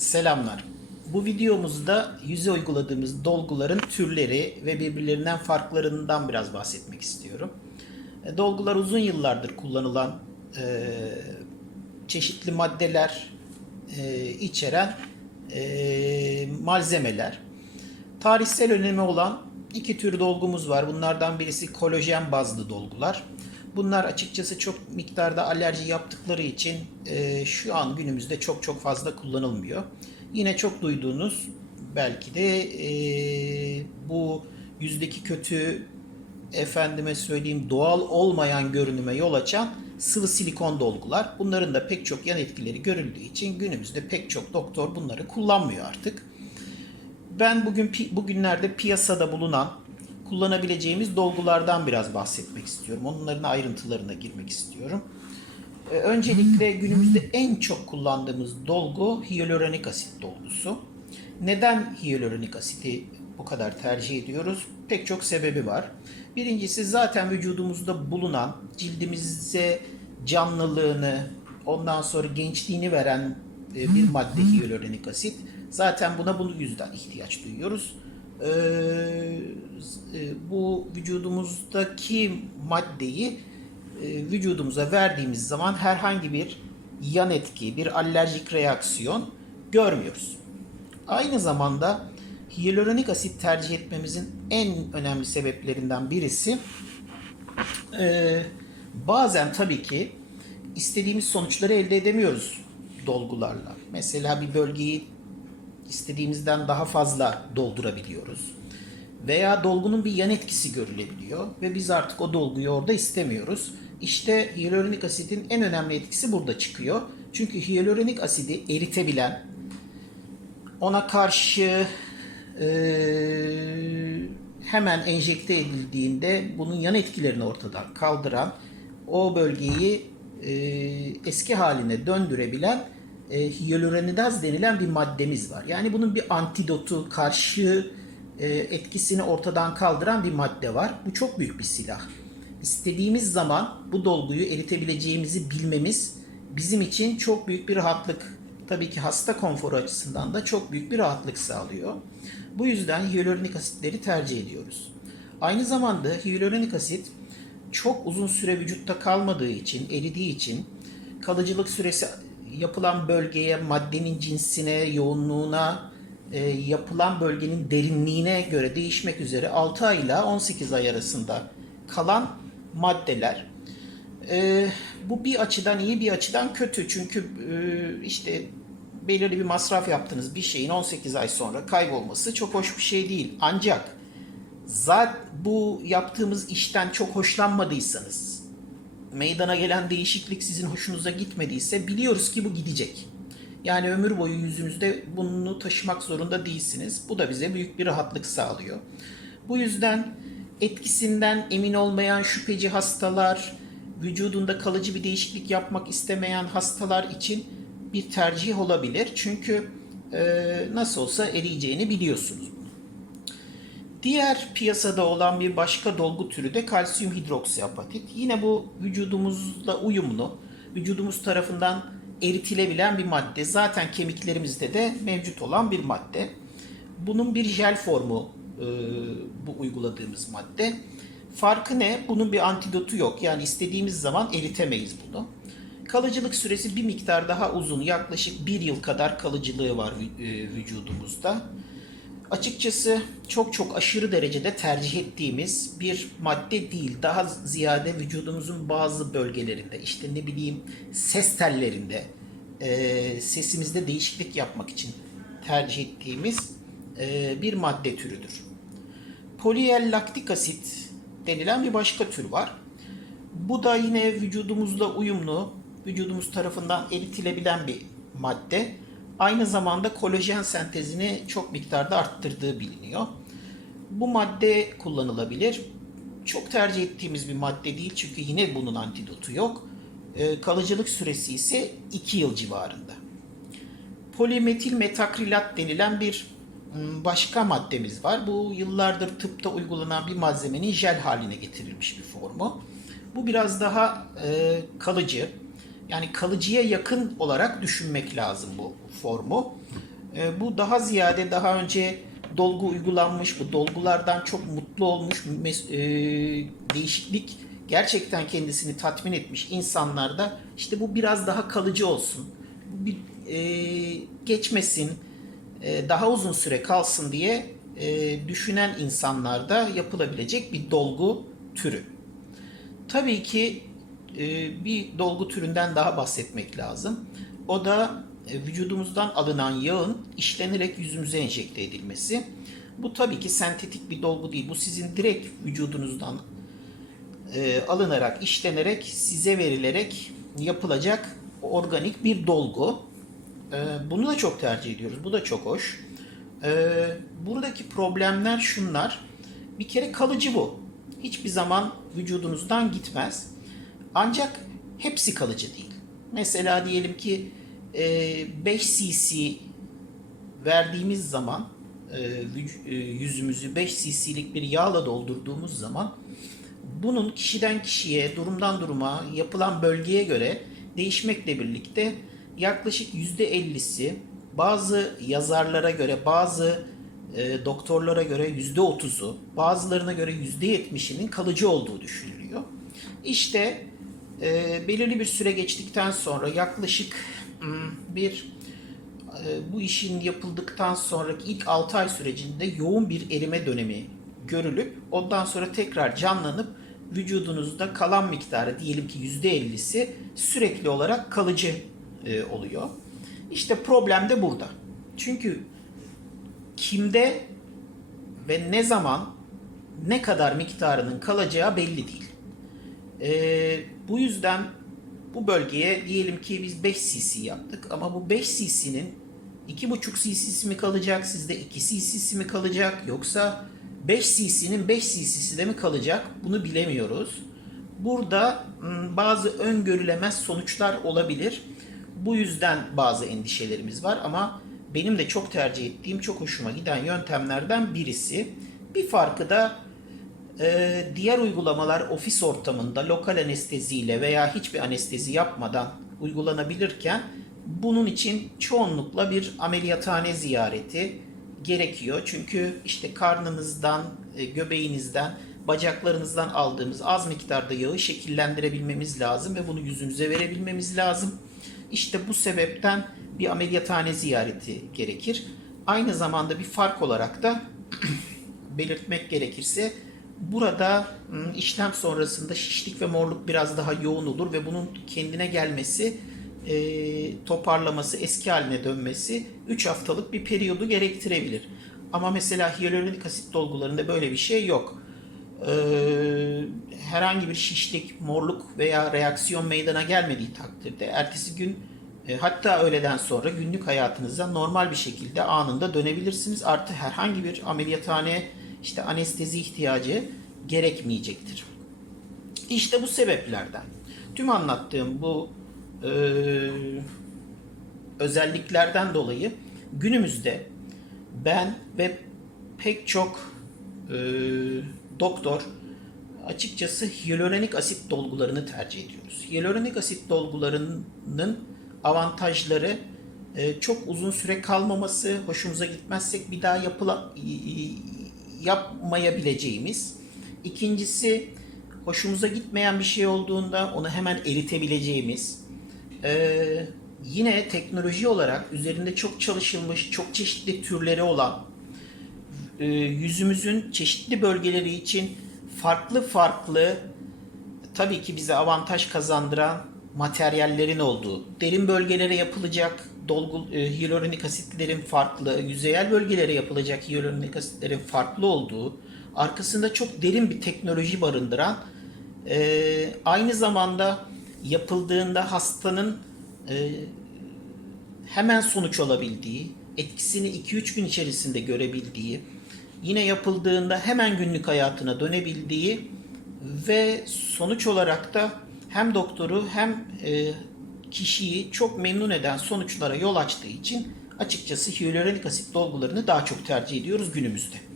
Selamlar. Bu videomuzda yüze uyguladığımız dolguların türleri ve birbirlerinden farklarından biraz bahsetmek istiyorum. E, Dolgular uzun yıllardır kullanılan e, çeşitli maddeler e, içeren e, malzemeler. Tarihsel önemi olan iki tür dolgumuz var. Bunlardan birisi kolajen bazlı dolgular. Bunlar açıkçası çok miktarda alerji yaptıkları için e, şu an günümüzde çok çok fazla kullanılmıyor. Yine çok duyduğunuz belki de e, bu yüzdeki kötü efendime söyleyeyim doğal olmayan görünüme yol açan sıvı silikon dolgular. Bunların da pek çok yan etkileri görüldüğü için günümüzde pek çok doktor bunları kullanmıyor artık. Ben bugün bugünlerde piyasada bulunan kullanabileceğimiz dolgulardan biraz bahsetmek istiyorum. Onların ayrıntılarına girmek istiyorum. Ee, Öncelikle günümüzde en çok kullandığımız dolgu hyaluronik asit dolgusu. Neden hyaluronik asiti bu kadar tercih ediyoruz? Pek çok sebebi var. Birincisi zaten vücudumuzda bulunan cildimize canlılığını, ondan sonra gençliğini veren e, bir madde hyaluronik asit. Zaten buna bu yüzden ihtiyaç duyuyoruz. Ee, e, bu vücudumuzdaki maddeyi e, vücudumuza verdiğimiz zaman herhangi bir yan etki, bir alerjik reaksiyon görmüyoruz. Aynı zamanda hyaluronik asit tercih etmemizin en önemli sebeplerinden birisi e, bazen tabii ki istediğimiz sonuçları elde edemiyoruz dolgularla. Mesela bir bölgeyi istediğimizden daha fazla doldurabiliyoruz. Veya dolgunun bir yan etkisi görülebiliyor ve biz artık o dolguyu orada istemiyoruz. İşte hyaluronik asidin en önemli etkisi burada çıkıyor. Çünkü hyaluronik asidi eritebilen, ona karşı eee, hemen enjekte edildiğinde bunun yan etkilerini ortadan kaldıran, o bölgeyi eee, eski haline döndürebilen e, hyaluronidaz denilen bir maddemiz var. Yani bunun bir antidotu, karşı e, etkisini ortadan kaldıran bir madde var. Bu çok büyük bir silah. İstediğimiz zaman bu dolguyu eritebileceğimizi bilmemiz bizim için çok büyük bir rahatlık. Tabii ki hasta konforu açısından da çok büyük bir rahatlık sağlıyor. Bu yüzden hyaluronik asitleri tercih ediyoruz. Aynı zamanda hyaluronik asit çok uzun süre vücutta kalmadığı için, eridiği için kalıcılık süresi yapılan bölgeye, maddenin cinsine, yoğunluğuna, e, yapılan bölgenin derinliğine göre değişmek üzere 6 ay ile 18 ay arasında kalan maddeler. E, bu bir açıdan iyi bir açıdan kötü çünkü e, işte belirli bir masraf yaptığınız bir şeyin 18 ay sonra kaybolması çok hoş bir şey değil. Ancak zat bu yaptığımız işten çok hoşlanmadıysanız, meydana gelen değişiklik sizin hoşunuza gitmediyse biliyoruz ki bu gidecek. Yani ömür boyu yüzünüzde bunu taşımak zorunda değilsiniz. Bu da bize büyük bir rahatlık sağlıyor. Bu yüzden etkisinden emin olmayan şüpheci hastalar, vücudunda kalıcı bir değişiklik yapmak istemeyen hastalar için bir tercih olabilir. Çünkü e, nasıl olsa eriyeceğini biliyorsunuz. Diğer piyasada olan bir başka dolgu türü de kalsiyum hidroksiapatit. Yine bu vücudumuzla uyumlu, vücudumuz tarafından eritilebilen bir madde. Zaten kemiklerimizde de mevcut olan bir madde. Bunun bir jel formu e, bu uyguladığımız madde. Farkı ne? Bunun bir antidotu yok. Yani istediğimiz zaman eritemeyiz bunu. Kalıcılık süresi bir miktar daha uzun. Yaklaşık bir yıl kadar kalıcılığı var e, vücudumuzda. Açıkçası çok çok aşırı derecede tercih ettiğimiz bir madde değil. Daha ziyade vücudumuzun bazı bölgelerinde, işte ne bileyim ses tellerinde, e, sesimizde değişiklik yapmak için tercih ettiğimiz e, bir madde türüdür. Poliel laktik asit denilen bir başka tür var. Bu da yine vücudumuzla uyumlu, vücudumuz tarafından eritilebilen bir madde. Aynı zamanda kolajen sentezini çok miktarda arttırdığı biliniyor. Bu madde kullanılabilir. Çok tercih ettiğimiz bir madde değil çünkü yine bunun antidotu yok. Ee, kalıcılık süresi ise 2 yıl civarında. Polimetil metakrilat denilen bir m, başka maddemiz var. Bu yıllardır tıpta uygulanan bir malzemenin jel haline getirilmiş bir formu. Bu biraz daha e, kalıcı. Yani kalıcıya yakın olarak düşünmek lazım bu formu. E, bu daha ziyade daha önce dolgu uygulanmış, bu dolgulardan çok mutlu olmuş, e, değişiklik gerçekten kendisini tatmin etmiş insanlarda işte bu biraz daha kalıcı olsun, bir, e, geçmesin, e, daha uzun süre kalsın diye e, düşünen insanlarda yapılabilecek bir dolgu türü. Tabii ki e, bir dolgu türünden daha bahsetmek lazım. O da e, vücudumuzdan alınan yağın işlenerek yüzümüze enjekte edilmesi. Bu tabii ki sentetik bir dolgu değil. Bu sizin direkt vücudunuzdan e, alınarak, işlenerek, size verilerek yapılacak organik bir dolgu. Bunu da çok tercih ediyoruz. Bu da çok hoş. Buradaki problemler şunlar. Bir kere kalıcı bu. Hiçbir zaman vücudunuzdan gitmez. Ancak hepsi kalıcı değil. Mesela diyelim ki e, 5 cc verdiğimiz zaman e, e, yüzümüzü 5 cc'lik bir yağla doldurduğumuz zaman bunun kişiden kişiye, durumdan duruma, yapılan bölgeye göre değişmekle birlikte yaklaşık %50'si bazı yazarlara göre, bazı e, doktorlara göre %30'u, bazılarına göre %70'inin kalıcı olduğu düşünülüyor. İşte e, belirli bir süre geçtikten sonra yaklaşık hmm, bir e, bu işin yapıldıktan sonraki ilk 6 ay sürecinde yoğun bir erime dönemi görülüp ondan sonra tekrar canlanıp vücudunuzda kalan miktarı diyelim ki %50'si sürekli olarak kalıcı e, oluyor. İşte problem de burada. Çünkü kimde ve ne zaman ne kadar miktarının kalacağı belli değil. Ee, bu yüzden bu bölgeye diyelim ki biz 5 cc yaptık ama bu 5 cc'nin 2,5 cc'si mi kalacak, sizde 2 cc'si mi kalacak yoksa 5 cc'nin 5 cc'si de mi kalacak bunu bilemiyoruz. Burada hmm, bazı öngörülemez sonuçlar olabilir. Bu yüzden bazı endişelerimiz var ama benim de çok tercih ettiğim, çok hoşuma giden yöntemlerden birisi. Bir farkı da ee, diğer uygulamalar ofis ortamında lokal anesteziyle veya hiçbir anestezi yapmadan uygulanabilirken bunun için çoğunlukla bir ameliyathane ziyareti gerekiyor. Çünkü işte karnınızdan, e, göbeğinizden, bacaklarınızdan aldığımız az miktarda yağı şekillendirebilmemiz lazım ve bunu yüzümüze verebilmemiz lazım. İşte bu sebepten bir ameliyathane ziyareti gerekir. Aynı zamanda bir fark olarak da belirtmek gerekirse burada ım, işlem sonrasında şişlik ve morluk biraz daha yoğun olur ve bunun kendine gelmesi, toparlaması, eski haline dönmesi 3 haftalık bir periyodu gerektirebilir. Ama mesela hyaluronik asit dolgularında böyle bir şey yok. Herhangi bir şişlik, morluk veya reaksiyon meydana gelmediği takdirde ertesi gün e, hatta öğleden sonra günlük hayatınıza normal bir şekilde anında dönebilirsiniz. Artı herhangi bir ameliyathane işte anestezi ihtiyacı gerekmeyecektir. İşte bu sebeplerden tüm anlattığım bu e, özelliklerden dolayı günümüzde ben ve pek çok e, doktor açıkçası hyaluronik asit dolgularını tercih ediyoruz. Hyaluronik asit dolgularının avantajları e, çok uzun süre kalmaması, hoşumuza gitmezsek bir daha yapıla, yapmayabileceğimiz. İkincisi hoşumuza gitmeyen bir şey olduğunda onu hemen eritebileceğimiz. Ee, yine teknoloji olarak üzerinde çok çalışılmış, çok çeşitli türleri olan e, yüzümüzün çeşitli bölgeleri için farklı farklı tabii ki bize avantaj kazandıran materyallerin olduğu, derin bölgelere yapılacak dolgu e, hyaluronik asitlerin farklı, yüzeyel bölgelere yapılacak hyaluronik asitlerin farklı olduğu, arkasında çok derin bir teknoloji barındıran, e, aynı zamanda yapıldığında hastanın e, hemen sonuç alabildiği, etkisini 2-3 gün içerisinde görebildiği, yine yapıldığında hemen günlük hayatına dönebildiği ve sonuç olarak da hem doktoru hem e, kişiyi çok memnun eden sonuçlara yol açtığı için açıkçası hyaluronik asit dolgularını daha çok tercih ediyoruz günümüzde.